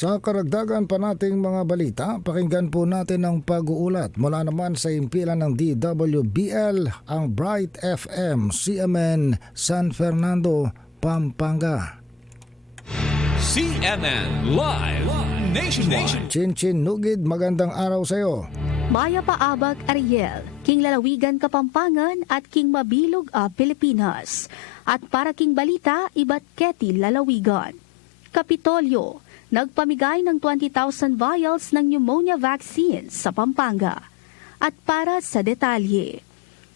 Sa karagdagan pa nating mga balita, pakinggan po natin ang pag-uulat mula naman sa impilan ng DWBL, ang Bright FM, CMN, San Fernando, Pampanga. CNN Live Nationwide. Chinchin Nugid, magandang araw sa iyo. Maya Paabag Ariel, King Lalawigan Kapampangan at King Mabilog a Pilipinas. At para King Balita, Ibat Keti Lalawigan. Kapitolyo, nagpamigay ng 20,000 vials ng pneumonia vaccine sa Pampanga. At para sa detalye,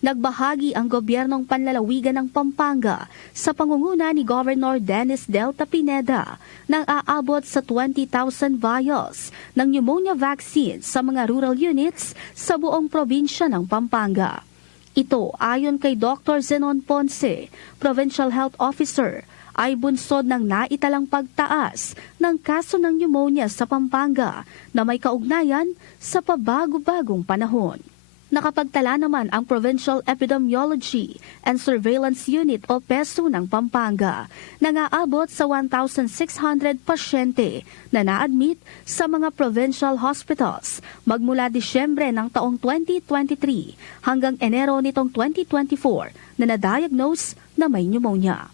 nagbahagi ang gobyernong panlalawigan ng Pampanga sa pangunguna ni Governor Dennis Delta Pineda ng aabot sa 20,000 vials ng pneumonia vaccine sa mga rural units sa buong probinsya ng Pampanga. Ito ayon kay Dr. Zenon Ponce, Provincial Health Officer, ay bunsod ng naitalang pagtaas ng kaso ng pneumonia sa Pampanga na may kaugnayan sa pabago-bagong panahon. Nakapagtala naman ang Provincial Epidemiology and Surveillance Unit o PESO ng Pampanga na aabot sa 1,600 pasyente na na-admit sa mga provincial hospitals magmula Disyembre ng taong 2023 hanggang Enero nitong 2024 na na-diagnose na may pneumonia.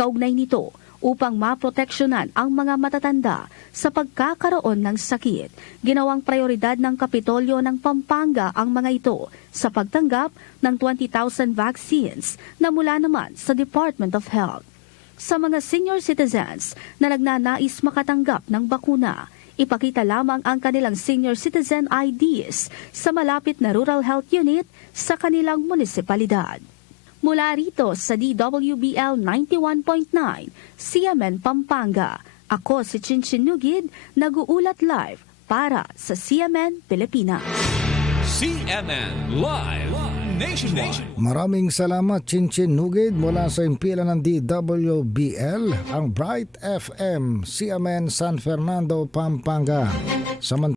Kaugnay nito, upang maproteksyonan ang mga matatanda sa pagkakaroon ng sakit. Ginawang prioridad ng Kapitolyo ng Pampanga ang mga ito sa pagtanggap ng 20,000 vaccines na mula naman sa Department of Health. Sa mga senior citizens na nagnanais makatanggap ng bakuna, ipakita lamang ang kanilang senior citizen IDs sa malapit na rural health unit sa kanilang munisipalidad. Mula rito sa DWBL 91.9, CMN Pampanga. Ako si Chinchin Nugid, nag-uulat live para sa CMN Pilipinas. CNN Live Nationwide. Maraming salamat Chinchin Nugid mula sa impilan ng DWBL, ang Bright FM, CMN San Fernando, Pampanga. Samantala